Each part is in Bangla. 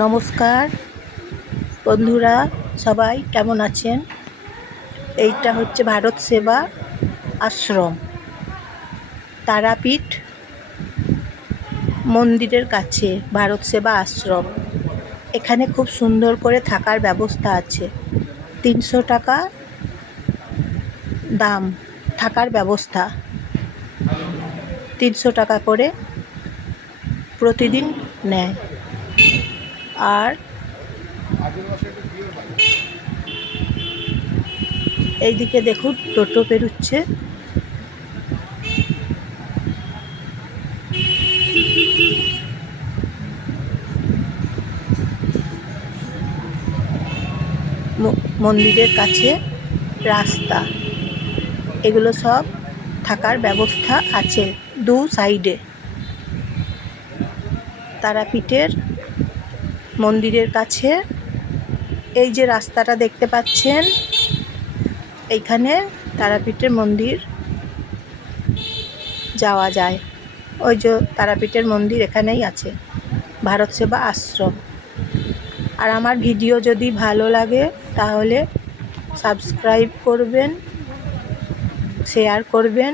নমস্কার বন্ধুরা, সবাই কেমন আছেন? এইটা হচ্ছে ভারত সেবা আশ্রম, তারাপীঠ মন্দিরের কাছে ভারত সেবা আশ্রম। এখানে খুব সুন্দর করে থাকার ব্যবস্থা আছে। 300 টাকা দাম থাকার ব্যবস্থা, 300 টাকা করে প্রতিদিন নেয়। আর এইদিকে দেখুন, টোটো বেরোচ্ছে। মন্দিরের কাছে রাস্তা, এগুলো সব থাকার ব্যবস্থা আছে দু সাইডে। তারাপীঠের মন্দিরের কাছে এই যে রাস্তাটা দেখতে পাচ্ছেন, এইখানে তারাপীঠের মন্দির যাওয়া যায়। ওই যে তারাপীঠের মন্দির এখানেই আছে, ভারত সেবা আশ্রম। আর আমার ভিডিও যদি ভালো লাগে তাহলে সাবস্ক্রাইব করবেন, শেয়ার করবেন,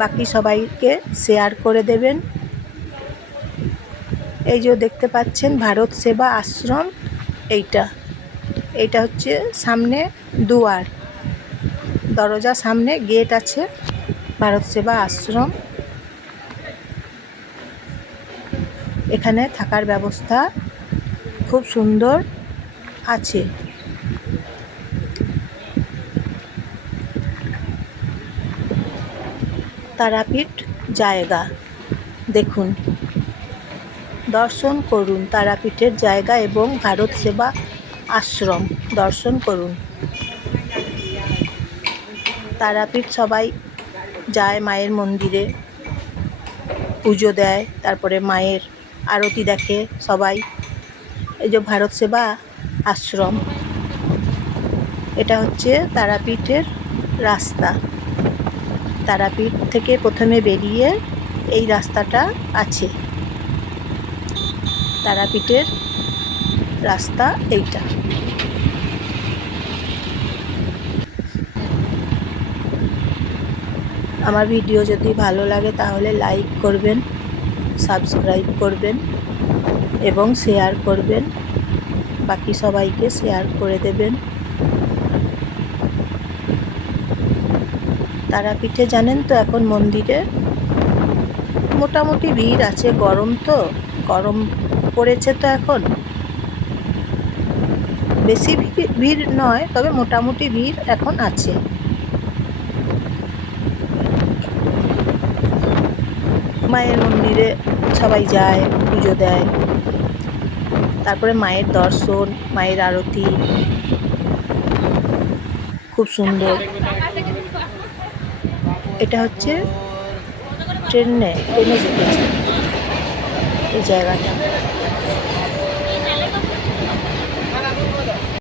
বাকি সবাইকে শেয়ার করে দেবেন। এই যে দেখতে পাচ্ছেন ভারত সেবা আশ্রম, এইটা হচ্ছে সামনে দুয়ার, দরজা সামনে গেট আছে ভারত সেবা আশ্রম। এখানে থাকার ব্যবস্থা খুব সুন্দর আছে। তারাপীঠ জায়গা দেখুন, দর্শন করুন তারাপীঠের জায়গা এবং ভারত সেবা আশ্রম দর্শন করুন। তারাপীঠ সবাই যায়, মায়ের মন্দিরে পুজো দেয়, তারপরে মায়ের আরতি দেখে সবাই। এই যে ভারত সেবা আশ্রম, এটা হচ্ছে তারাপীঠের রাস্তা। তারাপীঠ থেকে প্রথমে বেরিয়ে এই রাস্তাটা আছে, তারাপীঠের রাস্তা এইটা। আমার ভিডিও যদি ভালো লাগে তাহলে লাইক করবেন, সাবস্ক্রাইব করবেন এবং শেয়ার করবেন, বাকি সবাইকে শেয়ার করে দেবেন। তারাপীঠে জানেন তো এখন মন্দিরে মোটামুটি ভিড় আছে, গরম পড়েছে তো এখন, বেশি ভিড় নয়, তবে মোটামুটি ভিড় এখন আছে। মায়ের মন্দিরে সবাই যায়, পুজো দেয়, তারপরে মায়ের দর্শন, মায়ের আরতি খুব সুন্দর। এটা হচ্ছে ট্রেনে চেপেছে এই জায়গাটা।